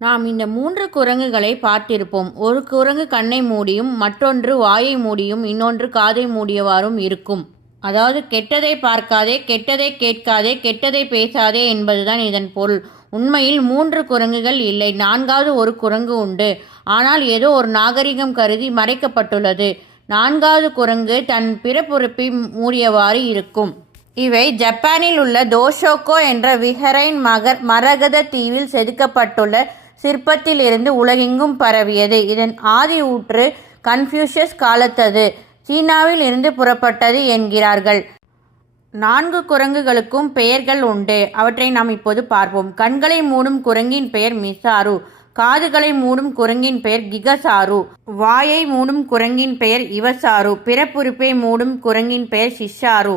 நாம் இந்த 3 குரங்குகளை பார்த்திருப்போம். ஒரு குரங்கு கண்ணை மூடியும், மற்றொன்று வாயை மூடியும், இன்னொன்று காதை மூடியவாறும் இருக்கும். அதாவது கெட்டதை பார்க்காதே, கெட்டதை கேட்காதே, கெட்டதை பேசாதே என்பதுதான் இதன் பொருள். உண்மையில் 3 குரங்குகள் இல்லை, 4வது ஒரு குரங்கு உண்டு. ஆனால் ஏதோ ஒரு நாகரிகம் கருதி மறைக்கப்பட்டுள்ளது. 4வது குரங்கு தன் பிறப்புறுப்பை மூடியவாறு இருக்கும். இவை ஜப்பானில் உள்ள தோஷோகோ என்ற விஹரைன் மரகத தீவில் செதுக்கப்பட்டுள்ள சிற்பத்திலிருந்து உலகெங்கும் பரவியது. இதன் ஆதி ஊற்று கன்ஃபியூஷியஸ் காலத்தது, சீனாவில் இருந்து புறப்பட்டது என்கிறார்கள். 4 குரங்குகளுக்கும் பெயர்கள் உண்டு. அவற்றை நாம் இப்போது பார்ப்போம். கண்களை மூடும் குரங்கின் பெயர் மிசாரு, காதுகளை மூடும் குரங்கின் பெயர் கிகசாரு, வாயை மூடும் குரங்கின் பெயர் இவசாரு, பிறப்புறுப்பை மூடும் குரங்கின் பெயர் ஷிஷாரு.